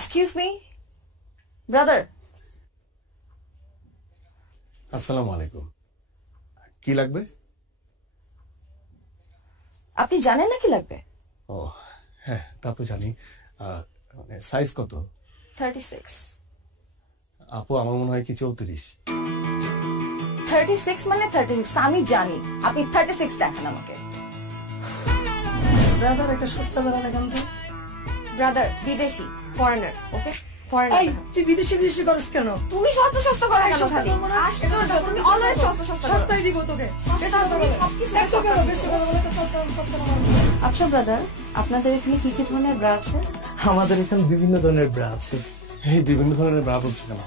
Excuse me brother. আসসালামু আলাইকুম। কি লাগবে? আপনি জানেন না কি লাগবে? ও হ্যাঁ, তা তো জানি। সাইজ কত? 36। আপু আমার মনে হয় কি 34। 36 মানে 36, আমি জানি। আপনি 36 দেখান আমাকে। ব্রাদার একটা সস্তা বেলা দেখান তো। ব্রাদার বিদেশি, ফরেনার, ওকে? ফরেনার। এই তুই বিদেশি বিদেশি করস কেন? তুমি সস্তা সস্তা করে কেন সস্তা খালি? করবো না। আশ্চর্য, তুমি অলওয়েজ সস্তা সস্তা করো। সস্তাই দিব তোকে। সস্তা তুমি সবকিছু একশো সস্তা টাকা দিচ্ছ। বেশি করে বলে তো সস্তা সস্তা বলো। আচ্ছা ব্রাদার, আপনাদের এখানে কি কি ধরনের ব্রা আছে? আমাদের এখানে বিভিন্ন ধরনের ব্রা আছে। এই বিভিন্ন ধরনের ব্রা বলছি কেন?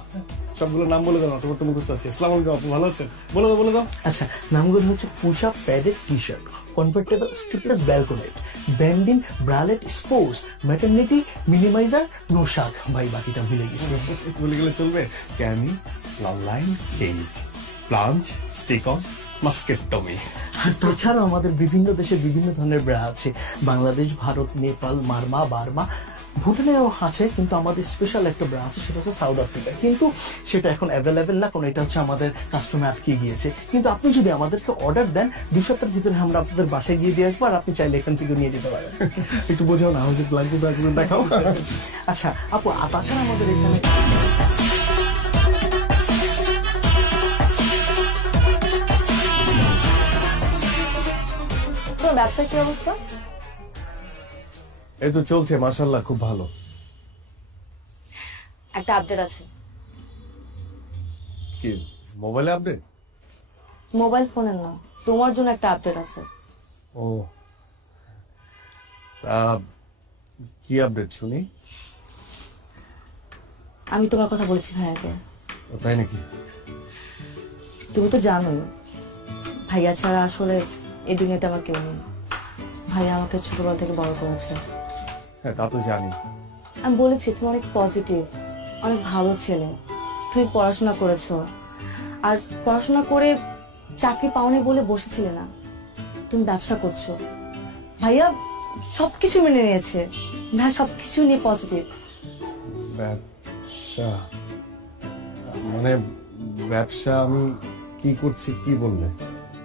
সবগুলো নাম বলে দাও না, তোমার তো মুখস্থ আছে। আসসালামু আলাইকুম আপু, ভালো আছেন? বলে দাও বলে দাও। আচ্ছা, নামগুলো হচ্ছে push up padded T shirt, comfortable strapless balconette, bandeau bralette sports, maternity minimizer, নোশাক। ভাই বাকিটা ভুলে গেছি। বলে গেলে চলবে। Cami, line, cage, plunge, stick on, মাস্কেটটমি। আর তাছাড়াও আমাদের বিভিন্ন দেশে বিভিন্ন ধরনের ব্রা আছে। বাংলাদেশ, ভারত, নেপাল, মারমা, বার্মা, ভুটানেও আছে। কিন্তু আমাদের স্পেশাল একটা ব্রা আছে, সেটা হচ্ছে সাউথ আফ্রিকা। কিন্তু সেটা এখন অ্যাভেলেবেল না, কারণ এটা হচ্ছে আমাদের কাস্টমার আটকে গিয়েছে। কিন্তু আপনি যদি আমাদেরকে অর্ডার দেন 2 সপ্তাহের ভিতরে আমরা আপনাদের বাসায় গিয়ে দিয়ে আসবো, আর আপনি চাইলে এখান থেকে নিয়ে যেতে পারেন। একটু বোঝাও না, আমাদের লাগবে দেখাও। আচ্ছা আপু, তাছাড়া আমাদের এখানে তোমার ব্যবসার কি অবস্থা? এই তো চলছে মাশাআল্লাহ, খুব ভালো। একটা আপডেট আছে। কি মোবাইলে আপডেট? মোবাইল ফোনের না, তোমার জন্য একটা আপডেট আছে। ও তা কি আপডেট শুনি? আমি তোমার কথা বলছি ভাইয়াকে। ও তাই নাকি? তুমি তো জানোই ভাইয়া ছাড়া আসলে এই দুনিয়াতে আমার কেউ নেই। ভাইয়া আমাকে ছোটবেলা থেকে বড় করেছে। হ্যাঁ তা তো জানি। আমি বলেছি তুমি অনেক পজিটিভ, অনেক ভালো ছেলে। তুমি পড়াশোনা করেছো, আর পড়াশোনা করে চাকরি পাওনি বলে বসেছিলে না, তুমি ব্যবসা করছো। ভাইয়া সবকিছু মেনে নিয়েছে, ভাইয়া সবকিছু নিয়ে পজিটিভ। ব্যবসা মানে ব্যবসা আমি কি করছি কি বললে?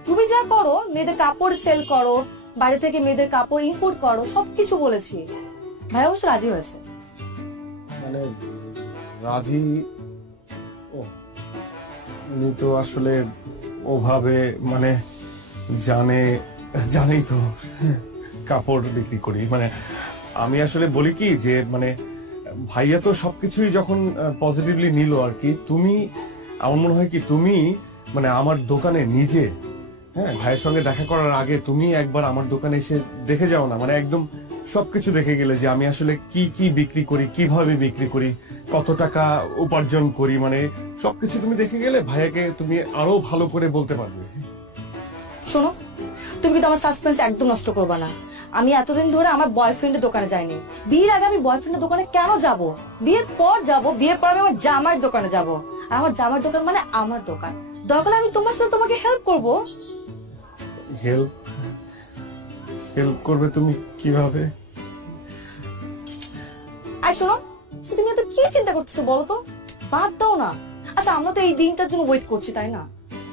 তুমি যা করো, মেয়েদের কাপড় সেল করো, বাইরে থেকে মেয়েদের কাপড় ইম্পোর্ট করো, সবকিছু বলেছি। ভাইয়া অবশ্য রাজি হয়েছে। মানে রাজি? ও উনি তো আসলে ওভাবে মানে জানেই তো কাপড় বিক্রি করি। মানে আমি আসলে বলি কি যে মানে ভাইয়া তো সবকিছুই যখন পজিটিভলি নিল আর কি, তুমি আমার মনে হয় কি তুমি মানে আমার দোকানে নিজে, হ্যাঁ ভাইয়ের সঙ্গে দেখা করার আগে তুমি একবার আমার দোকানে এসে দেখে যাও না। মানে একদম সবকিছু দেখে গেলে যে আমি আসলে কি কি বিক্রি করি, কিভাবে বিক্রি করি, কত টাকা উপার্জন করি, মানে সবকিছু তুমি দেখে গেলে ভাইয়াকে তুমি আরো ভালো করে বলতে পারবে। শোনো, তুমি কিন্তু আমার সাসপেন্স একদম নষ্ট করবে না। আমি এতদিন ধরে আমার বয়ফ্রেন্ডের দোকানে যাইনি। বিয়ের আগে আমি বয়ফ্রেন্ডের দোকানে কেন যাব? বিয়ের পর যাব, বিয়ের পর আমি আমার জামাইয়ের দোকানে যাব। আর আমার জামাইয়ের দোকান মানে আমার দোকান। দরকার আমি তোমার সাথে তোমাকে হেল্প করব। হেল্প করবে তুমি কিভাবে? আর শোনো, তুমি এত কি চিন্তা করতেছো বলো তো? বাদ দাও না। আচ্ছা, আমরা তো এই দিনটার জন্য ওয়েট করছি, তাই না?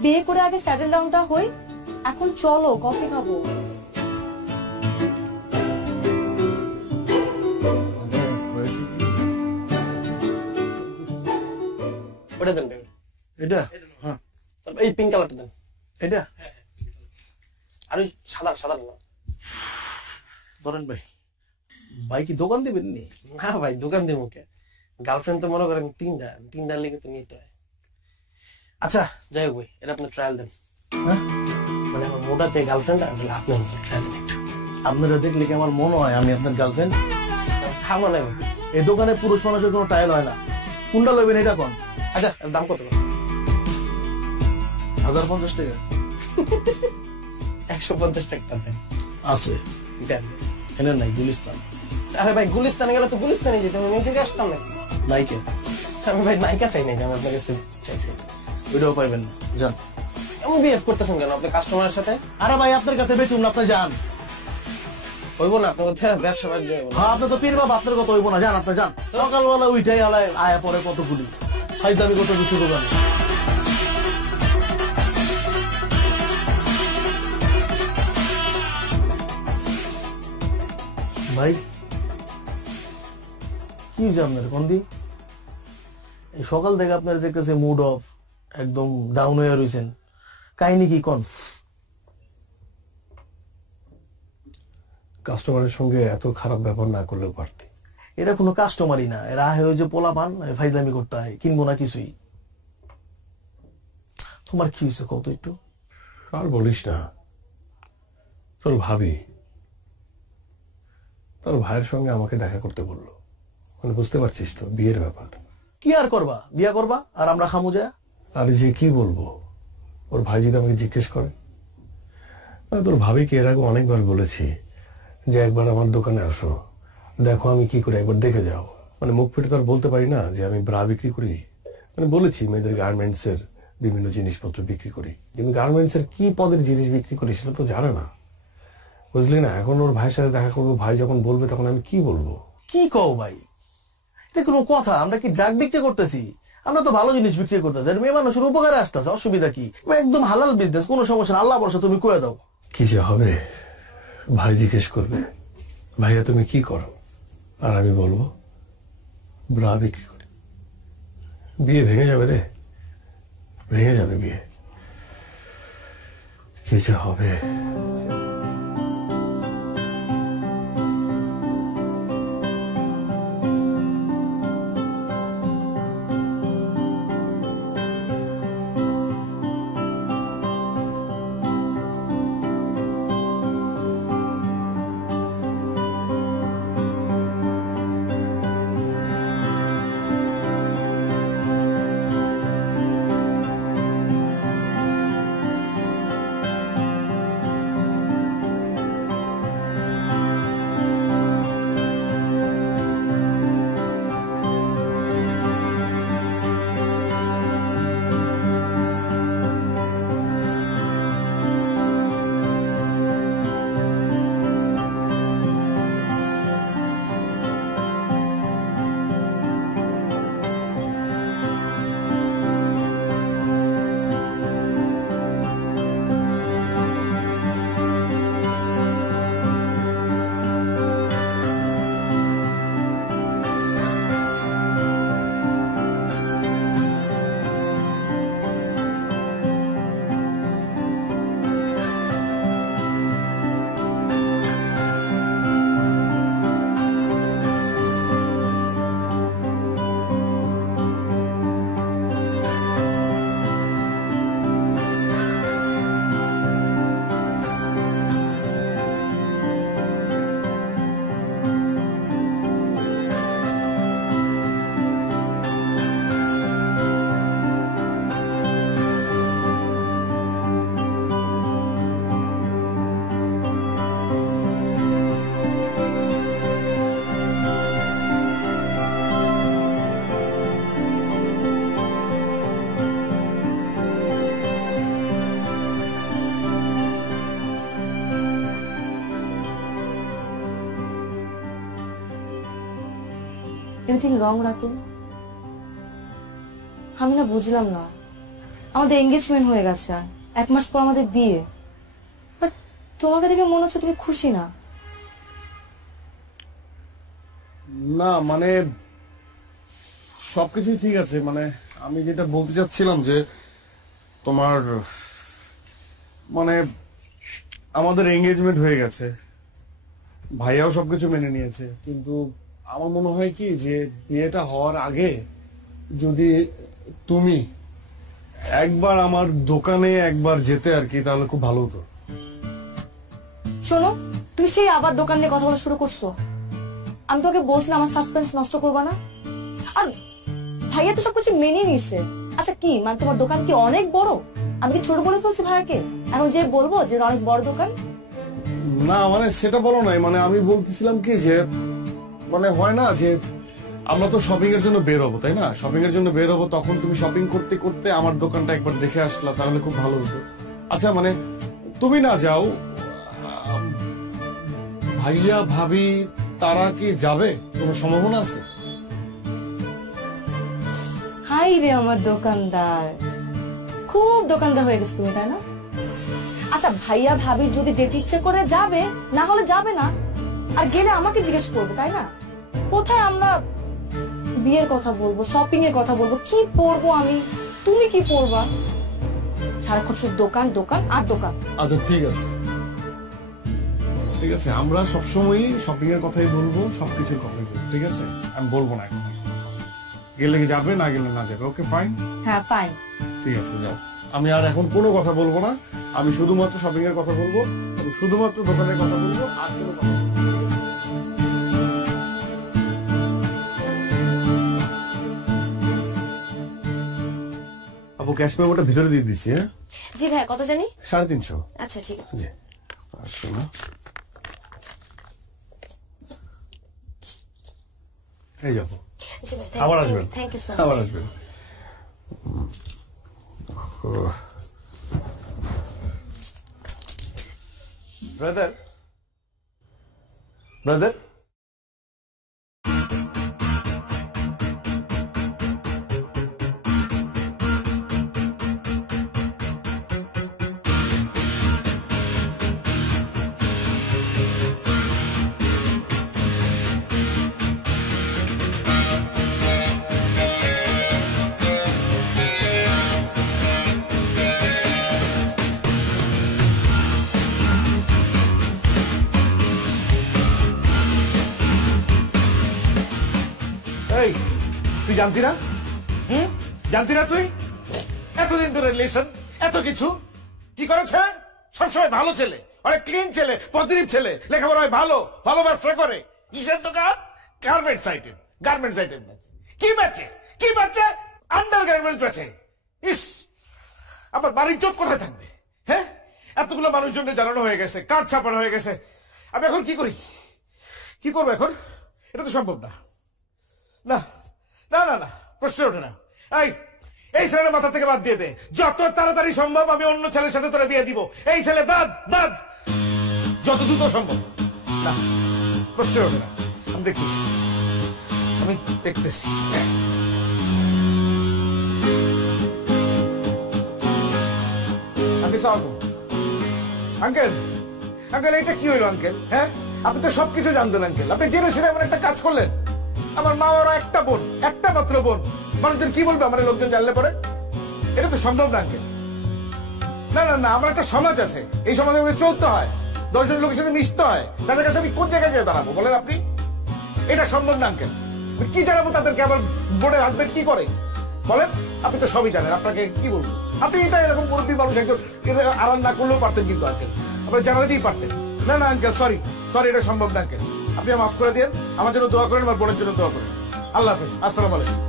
বিয়ে করে আগে সেটেল ডাউনটা হই। এখন চলো কফি খাবো। ওটা দেন। এটা হ্যাঁ, এই পিঙ্ক কালারটা দেন। এটা আর ওই সাদা সাদা না ধরেন ভাই। ভাই কি দোকান দিবেন? না ভাই, দোকান দিব কে? গার্লফ্রেন্ড তো মনে করেন তিনটা লেগে তো নিতে হয়। আচ্ছা যাই হোক ভাই, এটা আপনি ট্রায়াল দেন। হ্যাঁ মানে আমার মোটা চাই গার্লফ্রেন্ড, আপনি ট্রায়াল দেন। আপনারা দেখলে কি আমার মনে হয় আমি আপনার গার্লফ্রেন্ড? থামো না, এই দোকানে পুরুষ মানুষের কোনো ট্রায়াল হয় না। কোনটা লইবেন এটা কোন? আচ্ছা দাম কত? 1050 টাকা। 150 টাকা দেন। আছে দেন। এনে নাই গুলিস্তান। আরে ভাই গুলিস্তানে গেলে তো গুলিস্তানে যেতে হবে, আমি আসতাম নাকি? নাইকে আমি ভাই নাইকা চাই নাই, আমি আপনার কাছে চাইছি। ওইটাও পাইবেন না, যান। এমন বিহেভ করতেছেন কেন আপনি কাস্টমারের সাথে? আরে ভাই আপনার কাছে বেচুন না, আপনি যান। হইব না আপনার কথা ব্যবসা বাণিজ্য হইব না। হ্যাঁ আপনি তো পীর বাবা, আপনার কথা হইব না, যান আপনি যান। সকালবেলা উইটাই আলায় আয়া পরে কতগুলি খাইতে কত কিছু দোকানে। ভাই কি হয়েছে আপনার কন্দি? এই সকাল থেকে আপনার দেখতেছে মুড অফ, একদম ডাউন হয়ে রয়েছেন, কাহিনী কি কোন? কাস্টমারের সঙ্গে এত খারাপ ব্যবহার না করলেও পারতি। এরা কোনো কাস্টমারই না, এরা আহে ওই যে পোলা পান ফাইজলামি করতে হয়, কিনবো না কিছুই। তোমার কি হয়েছে কত একটু? আর বলিস না, তোর ভাবি তোর ভাইয়ের সঙ্গে আমাকে দেখা করতে বললো। মানে বুঝতে পারছিস তো, বিয়ের ব্যাপার। কি আর করবা, বিয়া করবা আর আমরা খামু যা। আর যে কি বলবো, ওর ভাই যদি আমাকে জিজ্ঞেস করে। তোর ভাবিকে এর আগে অনেকবার বলেছি যে একবার আমার দোকানে আসো, দেখো আমি কি করি, একবার দেখে যাও। মানে মুখ ফেটে তো আর বলতে পারি না যে আমি ব্রা বিক্রি করি। মানে বলেছি মেয়েদের গার্মেন্টস এর বিভিন্ন জিনিসপত্র বিক্রি করি, কিন্তু গার্মেন্টস এর কি পদের জিনিস বিক্রি করি সেটা তো জানে না, বুঝলি না। এখন ওর ভাইয়ের সাথে দেখা করবো, ভাই যখন বলবে তখন আমি কি বলবো? কি কও ভাই, এটা কোনো কথা? আমরা কি ড্রাগ বিক্রি করতেছি? আমরা তো ভালো জিনিস বিক্রি করতেছি, আর মেয়ে মানুষের উপকারে আসতেছে, অসুবিধা কি? একদম হালাল বিজনেস, কোনো সমস্যা না, আল্লাহ ভরসা, তুমি কয়ে দাও। কি যে হবে, ভাই জিজ্ঞেস করবে ভাইয়া তুমি কি করো, আর আমি বলবো ব্রা বিক্রি করি। বিয়ে ভেঙে যাবে রে, ভেঙে যাবে বিয়ে। কি যে হবে। Anything wrong Ratul? আমি না বুঝলাম না, আমাদের এঙ্গেজমেন্ট হয়ে গেছে, 1 মাস পর আমাদের বিয়ে, বাট তোমাকে দেখে মনে হচ্ছে তুমি খুশি না। না মানে সবকিছুই ঠিক আছে, মানে আমি যেটা বলতে চাচ্ছিলাম যে তোমার মানে আমাদের এঙ্গেজমেন্ট হয়ে গেছে, ভাইয়াও সবকিছু মেনে নিয়েছে, কিন্তু আমার মনে হয় কি যে বিয়েটা হওয়ার আগে যদি তুমি একবার আমার দোকানে একবার যেতে আর কি, তাহলে খুব ভালো হতো। শোনো, তুমি সেই আবার দোকান নিয়ে কথা বলা শুরু করছো। আমি তোকে বলছিলাম আমার সাসপেন্স নষ্ট করবা না, আর ভাইয়া তো সবকিছু মেনে নিছে। আচ্ছা কি মানে তোমার দোকান কি অনেক বড়? আমি কি ছোট বলে ফেলছি ভাইয়াকে? এখন যে বলবো যে অনেক বড় দোকান? না মানে সেটা বলো নাই, মানে আমি বলতেছিলাম কি যে মানে হয় না যে আমরা তো শপিং এর জন্য বের হবো, তাই না? শপিং এর জন্য বের হবো, তখন তুমি শপিং করতে করতে আমার দোকানটা একবার দেখে আসলা, তাহলে খুব ভালো হতো। আচ্ছা মানে তুমি না যাও, ভাইয়া ভাবি তারা কি যাবে, কোনো সম্ভাবনা আছে? হাই রে আমার দোকানদার, খুব দোকানদার হয়ে গেছে তুমি, তাই না? আচ্ছা ভাইয়া ভাবি যদি যেতে ইচ্ছে করে যাবে, না হলে যাবে না। আর গেলে আমাকে জিজ্ঞেস করবে, তাই না? কোথায় আমরা বিয়ের কথা বলবো, শপিং এর কথা বলবো, কি পরবো আমি, তুমি কি পরবা? সারাক্ষণ শুধু দোকান দোকান আর দোকান। আচ্ছা ঠিক আছে, ঠিক আছে, আমরা সবসময়ই শপিং এর কথাই বলবো, সবকিছুর কথাই বলবো, ঠিক আছে? আমি বলবো না এখন, গেলে কি যাবে, না গেলে না যাবে। Okay fine. হ্যাঁ ফাইন। ঠিক আছে, যাও। আমি আর এখন কোনো কথা বলবো না, আমি শুধুমাত্র শপিং এর কথা বলবো, আমি শুধুমাত্র দোকানের কথা বলবো, আর কোনো কথা বলবো না। আপু ক্যাশ মেমোটা ভিতরে দিয়ে দিচ্ছি। হ্যাঁ জি ভাই, কত জানি? 350। আচ্ছা ঠিক আছে। জি, আসো না, এই যাবো। জি ভাই, আবার আসবেন, থ্যাংক ইউ সো আবার মাচ। আসবেন। ব্রাদার, ব্রাদার, এই তুই জানতি না? জানতি না তুই? এতদিন ধরে রিলেশন, এত কিছু কি করেছে? সবসময় ভালো ছেলে, অনেক ক্লিন ছেলে, পজিটিভ ছেলে, লেখাপড়ায় ভালো, ভালো ব্যবসা করে। কিসের দোকান? গার্মেন্টস আইটেম, গার্মেন্টস আইটেম বেচে। কি বেচে? কি বেচে? আন্ডার গার্মেন্টস বেচে। ইস, আমার বাড়ির চোট কোথায় থাকবে? হ্যাঁ, এতগুলো মানুষজনের জানানো হয়ে গেছে, কার্ড ছাপানো হয়ে গেছে। আমি এখন কি করি? কি করবো এখন? এটা তো সম্ভব না। না না না না, প্রশ্ন ওঠে না। এই ছেলের মাথা থেকে বাদ দিয়ে দে, যত তাড়াতাড়ি সম্ভব আমি অন্য ছেলের সাথে তোরা বিয়ে দিব। এই ছেলে বাদ, বাদ, যত দ্রুত সম্ভব। না, প্রশ্ন ওঠে না। আমি দেখতেছি, আমি দেখতেছি। আঙ্কেল, আঙ্কেল এটা কি হইল আঙ্কেল? হ্যাঁ, আপনি তো সবকিছু জানতেন আঙ্কেল, আপনি জেনে শুনে এমন একটা কাজ করলেন। আমার মা ওরা একটা বোন, একটা মাত্র বোন, মানুষজন কি বলবে আমার লোকজন জানলে পরে? এটা তো সম্ভব না আঙ্কেল। না না না, আমার একটা সমাজ আছে, এই সমাজে আমাকে চলতে হয়, 10 জন লোকের সাথে মিশতে হয়, তাদের কাছে আমি কোন জায়গায় যেয়ে দাঁড়াবো বলেন আপনি? এটা সম্ভব না আঙ্কেল। কি জানাবো তাদেরকে আমার বোনের হাজবেন্ড কি করে বলেন? আপনি তো সবই জানেন, আপনাকে কি বলবো? আপনি এটা এরকম মুরব্বী মানুষ একজন আড়াল না করলেও পারতেন কিন্তু আঙ্কেল, আপনি জানাতেই পারতেন। না না আঙ্কেল, সরি সরি, এটা সম্ভব না আঙ্কেল। আপনি মাফ করে দিন, আমার জন্য দোয়া করেন, আমার বোনের জন্য দোয়া করেন। আল্লাহ হাফেজ, আসসালামু আলাইকুম।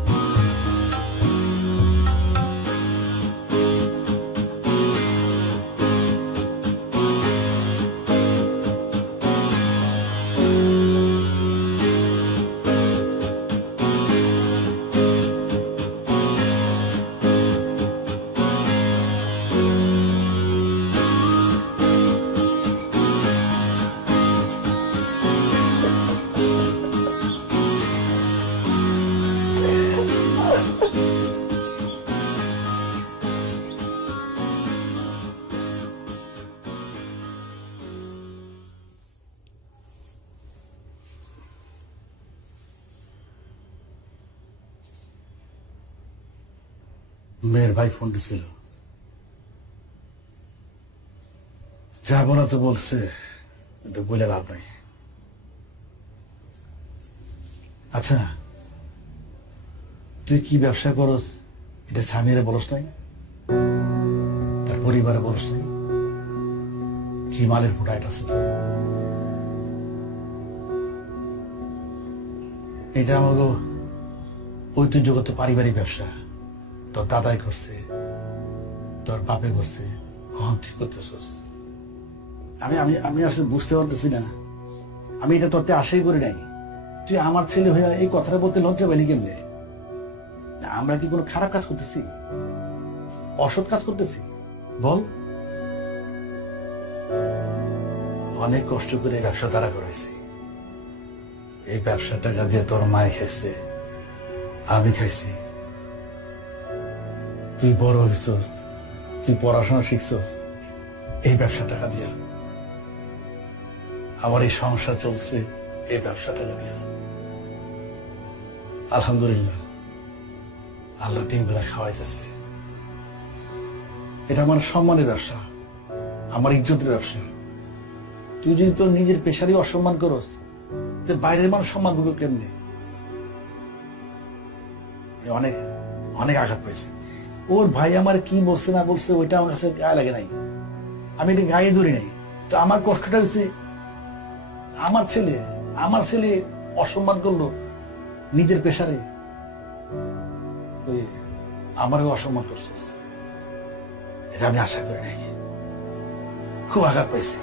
মেয়ের ভাই ফোন দিছিল, যাবো না তো বলছে, কিন্তু বলে লাভ নাই। আচ্ছা, তুই কি ব্যবসা করস এটা স্বামীরে বলস নাই, তার পরিবারে বলস নাই? কি মালের প্রোডাক্ট আছে তো? এটা আমাকে ঐতিহ্যগত পারিবারিক ব্যবসা, তোর দাদাই করছে, তোর বাপে করছে, তুই করতেছস। আমি আমি আমি আসলে বুঝতে পারতেছি না, আমি এটা তোরতে আশাই করি নাই। তুই আমার ছেলে হয়ে এই কথাটা বলতে লজ্জা পেলি কেমনে? আমরা কি কোনো খারাপ কাজ করতেছি, অসৎ কাজ করতেছি বল? অনেক কষ্ট করে এই ব্যবসা দাঁড়া করাইছি। এই ব্যবসা টাকা দিয়ে তোর মায়ে খাইছে, আমি খাইছি। তুই বড় হইছস, তুই পড়াশোনা শিখছস এই ব্যবসা টাকা দিয়া। আমার এই সংসার চলছে এই ব্যবসা টাকা দিয়া। আলহামদুলিল্লাহ, আল্লাহ 3 বেলা খাওয়াইতেছে। এটা আমার সম্মানের ব্যবসা, আমার ইজ্জতের ব্যবসা। তুই যদি তোর নিজের পেশারই অসম্মান করস, তোর বাইরের মানুষ সম্মান করবে কেমনি? অনেক অনেক আঘাত পেয়েছে। ওর ভাই আমার কি বলছে না বলছে ওইটা আমার কাছে গায়ে লাগে নাই, আমি এটা গায়ে ধরি নাই। তো আমার কষ্টটা হচ্ছে আমার ছেলে অসম্মান করলো নিজের পেশারে, তুই আমারও অসম্মান করছিস, এটা আমি আশা করি নাই। খুব আঘাত পাইছি।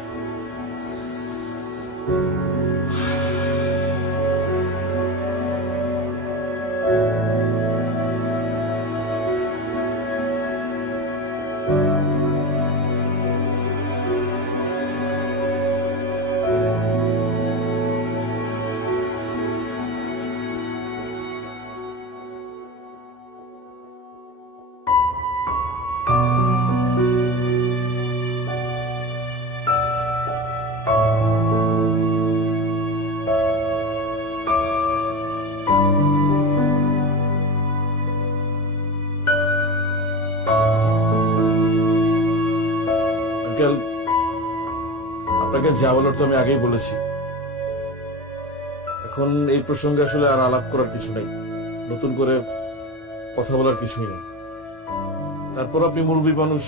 আঙ্কেল, আপনাকে যা বলার তো আমি আগেই বলেছি। এখন এই প্রসঙ্গে আসলে আর আলাপ করার কিছু নেই, নতুন করে কথা বলার কিছুই নেই। তারপর আপনি মুরব্বী মানুষ,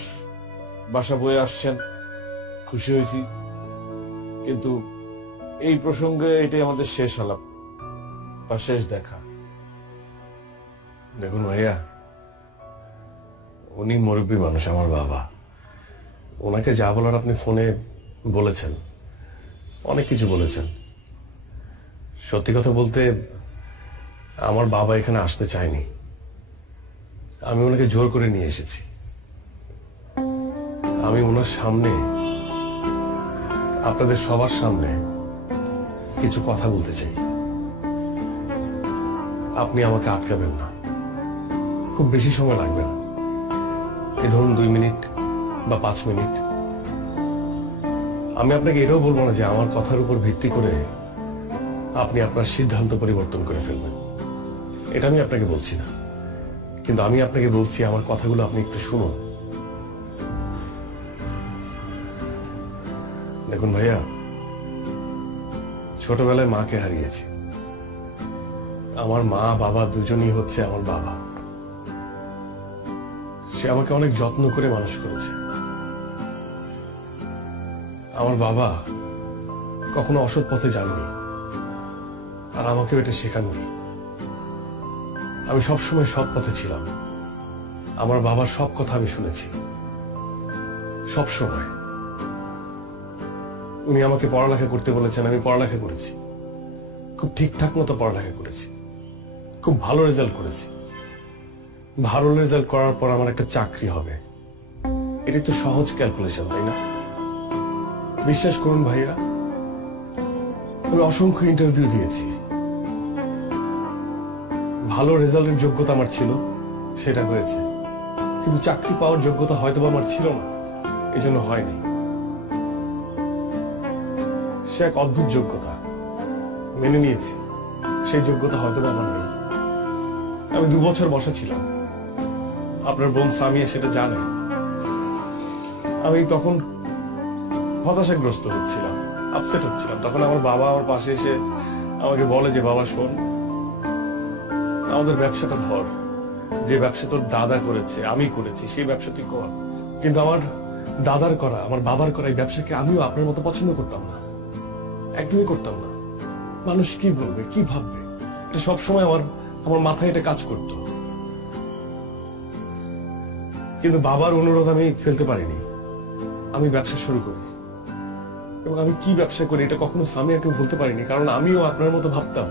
বাসা বয়ে আসছেন, খুশি হয়েছি। কিন্তু এই প্রসঙ্গে এটাই আমাদের শেষ আলাপ বা শেষ দেখা। দেখুন ভাইয়া, উনি মুরব্বী মানুষ, আমার বাবা। ওনাকে যা বলার আপনি ফোনে বলেছেন, অনেক কিছু বলেছেন। সত্যি কথা বলতে আমার বাবা এখানে আসতে চায়নি, আমি ওনাকে জোর করে নিয়ে এসেছি। আমি ওনার সামনে, আপনাদের সবার সামনে কিছু কথা বলতে চাই। আপনি আমাকে আটকাবেন না, খুব বেশি সময় লাগবে না, এই ধরুন 2 মিনিট বা 5 মিনিট। আমি আপনাকে এটাও বলবো না যে আমার কথার উপর ভিত্তি করে আপনি আপনার সিদ্ধান্ত পরিবর্তন করে ফেলবেন, এটা আমি আপনাকে বলছি না। কিন্তু আমি আপনাকে বলছি, আমার কথাগুলো আপনি একটু শুনুন। দেখুন ভাইয়া, ছোটবেলায় মাকে হারিয়েছি। আমার মা বাবা দুজনই হচ্ছে আমার বাবা। সে আমাকে অনেক যত্ন করে মানুষ করেছে। আমার বাবা কখনো অসৎ পথে যাননি, আর আমাকেও এটা শেখাননি। আমি সবসময় সৎ পথে ছিলাম। আমার বাবার সব কথা আমি শুনেছি, সব সময়। উনি আমাকে পড়ালেখা করতে বলেছেন, আমি পড়ালেখা করেছি, খুব ঠিকঠাক মতো পড়ালেখা করেছি, খুব ভালো রেজাল্ট করেছি। ভালো রেজাল্ট করার পর আমার একটা চাকরি হবে, এটা তো সহজ ক্যালকুলেশন, তাই না? বিশ্বাস করুন ভাইয়া, আমি অসংখ্য ইন্টারভিউ দিয়েছি। ভালো রেজাল্টের যোগ্যতা আমার ছিল, সেটা হয়েছে। কিন্তু চাকরি পাওয়ার যোগ্যতা হয়তো আমার ছিল না, এই জন্য হয়নি। সে এক অদ্ভুত যোগ্যতা, মেনে নিয়েছি। সেই যোগ্যতা হয়তো আমার নেই। আমি 2 বছর বসা ছিলাম, আপনার বোন সামিয়া সেটা জানে। আমি তখন হতাশাগ্রস্ত হচ্ছিলাম, আপসেট হচ্ছিলাম। তখন আমার বাবা আমার পাশে এসে আমাকে বলে যে, বাবা শোন, আমাদের ব্যবসাটা ধর, যে ব্যবসা তোর দাদা করেছে, আমি করেছি, সেই ব্যবসা তুই কর। কিন্তু আমার দাদার করা, আমার বাবার করা এই ব্যবসাকে আমিও আপনার মতো পছন্দ করতাম না, একদমই করতাম না। মানুষ কি বলবে, কি ভাববে, এটা সবসময় আমার মাথায় এটা কাজ করত। কিন্তু বাবার অনুরোধ আমি ফেলতে পারিনি, আমি ব্যবসা শুরু করি। এবং আমি কি ব্যবসা করি এটা কখনো সামিয়াকে বলতে পারিনি, কারণ আমিও আপনার মতো ভাবতাম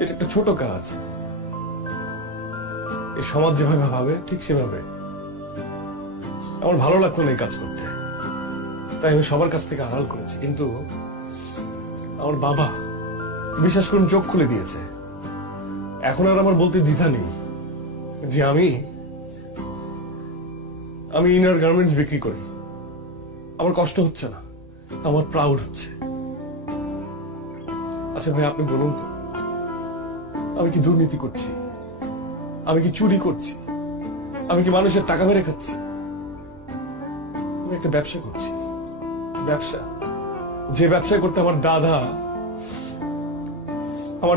এটা একটা ছোট কাজ। এই সমাজ যেভাবে ভাবে ঠিক সেভাবে। আমার ভালো লাগতো না এই কাজ করতে। তাই আমি সবার কাছ থেকে আড়াল করেছি, কিন্তু আমার বাবা বিশ্বাস করুন চোখ খুলে দিয়েছে। এখন আর আমার বলতে দ্বিধা নেই যে আমি ইনার গার্মেন্টস বিক্রি করি। আমার কষ্ট হচ্ছে না, আমার প্রাউড হচ্ছে। আচ্ছা ভাই, আপনি বলুন তো, আমি কি দুর্নীতি করছি? আমি কি চুরি করছি? আমি কি মানুষের টাকা মেরে খাচ্ছি? আমি একটা ব্যবসা করছি, ব্যবসা, যে ব্যবসা করতে আমার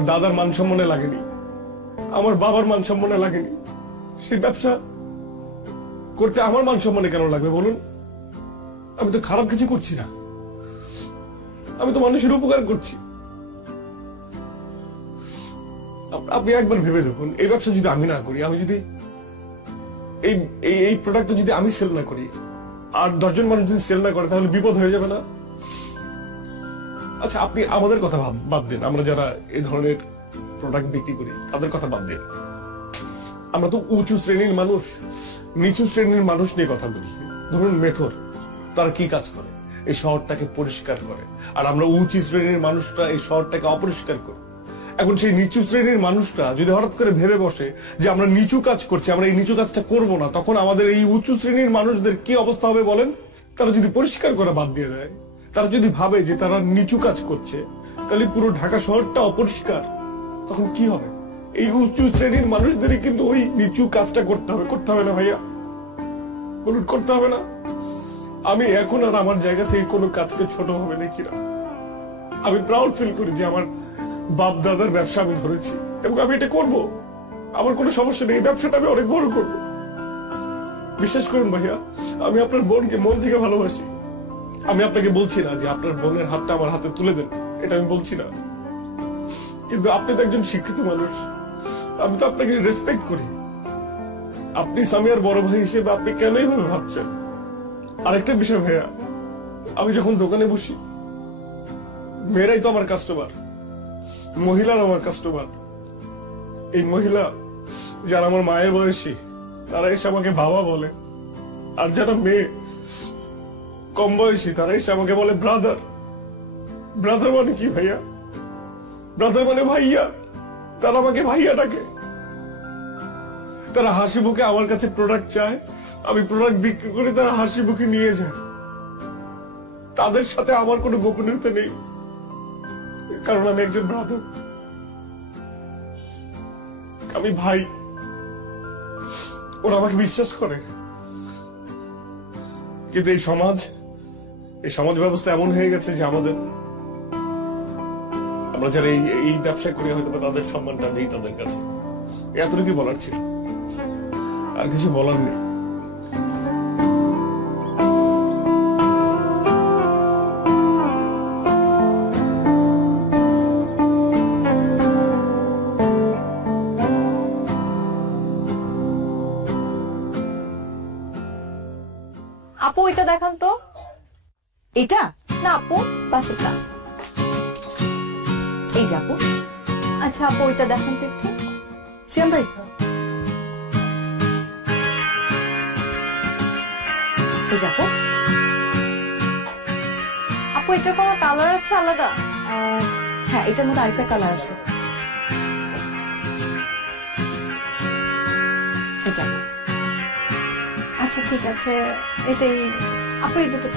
দাদার মান সম্মানে লাগেনি, আমার বাবার মান সম্মানে লাগেনি, সেই ব্যবসা করতে আমার মান সম্মানে কেন লাগবে বলুন? আমি তো খারাপ কিছু করছি না, আমি তো মানুষের উপকার করছি। আপনি একবার ভেবে দেখুন, এই ব্যবসা যদি আমি না করি, আমি যদি এই প্রোডাক্টটা যদি আমি সেল না করি, আর 10 জন মানুষ যদি সেল না করে, তাহলে বিপদ হয়ে যাবে না? আচ্ছা, আপনি আমাদের কথা বাদ দিন, আমরা যারা এই ধরনের প্রোডাক্ট বিক্রি করি তাদের কথা বাদ দিন। আমরা তো উঁচু শ্রেণীর মানুষ, নিচু শ্রেণীর মানুষ নিয়ে কথা বলি। ধরুন মেথর, তারা কি কাজ করে? এই শহরটাকে পরিষ্কার করে। আর আমরা উঁচু শ্রেণীর মানুষরা এই শহরটাকে অপরিষ্কার করি। এখন সেই নিচু শ্রেণীর মানুষরা যদি হঠাৎ করে ভেবে বসে যে আমরা নিচু কাজ করছি, আমরা এই নিচু কাজটা করব না, তখন আমাদের এই উঁচু শ্রেণীর মানুষদের কি অবস্থা হবে বলেন? তারা যদি পরিষ্কার করা বাদ দিয়ে দেয়, তারা যদি ভাবে যে তারা নিচু কাজ করছে, তাহলে পুরো ঢাকা শহরটা অপরিষ্কার, তখন কি হবে? এই উঁচু শ্রেণীর মানুষদেরই কিন্তু ওই নিচু কাজটা করতে হবে না ভাইয়া? বলুন, করতে হবে না? আমি এখন আর আমার জায়গা থেকে কোনো কাজকে ছোট ভাবে দেখি না। আমি প্রাউড ফিল করি যে আমার বাপ দাদার ব্যবসা আমি ধরেছি, এবং আমি এটা করব। আমার কোনো সমস্যা নেই, এই ব্যবসাটা আমি অনেক বড় করব। বিশ্বাস করুন ভাইয়া, আমি আপনার বোনকে মন থেকে ভালোবাসি। আমি আপনাকে বলছি না যে আপনার বোনের হাতটা আমার হাতে তুলে দেন, এটা আমি বলছি না। কিন্তু আপনি তো একজন শিক্ষিত মানুষ, আমি তো আপনাকে রেসপেক্ট করি। আপনি সামিয়ার বড় ভাই হিসেবে আপনি কেন এইভাবে ভাবছেন? আরেকটা বিষয় ভাইয়া, আমি যখন দোকানে বসি, মেয়েরাই তো আমার কাস্টমার, মহিলারা আমার কাস্টমার। এই মহিলা যারা আমার মায়ের বয়সী, তারা এসে আমাকে বাবা বলে। আর যারা মেয়ে কম বয়সী, তারা এসে আমাকে বলে ব্রাদার। ব্রাদার মানে কি ভাইয়া? ব্রাদার মানে ভাইয়া। তারা আমাকে ভাইয়া ডাকে। তারা হাসি মুখে আমার কাছে প্রোডাক্ট চায়, আমি প্রোডাক্ট বিক্রি করি, তারা হাসি মুখে নিয়ে যায়। তাদের সাথে আমার কোনো গোপনীয়তা নেই, কারণ আমি একজন ব্রাদার, আমি ভাই। ওরা আমাকে বিশ্বাস করে। কিন্তু এই সমাজ ব্যবস্থা এমন হয়ে গেছে যে আমরা যারা এই ব্যবসা করি, হয়তো তাদের সম্মানটা নেই তাদের কাছে। এতটুকু বলার ছিল, আর কিছু বলার নেই। আপু এটা দেখান তো। এটা না আপু, পাশেরটা। এই যে আপু। আচ্ছা আপু এটা দেখান তো একটু। শ্যাম ভাই, এই যে আপু। আপু এটার কোনো কালার আছে আলাদা? হ্যাঁ, এটার মধ্যে আরেকটা কালার আছে। এই যে আপু। আচ্ছা ঠিক আছে, এটাই আপু, এই দুটো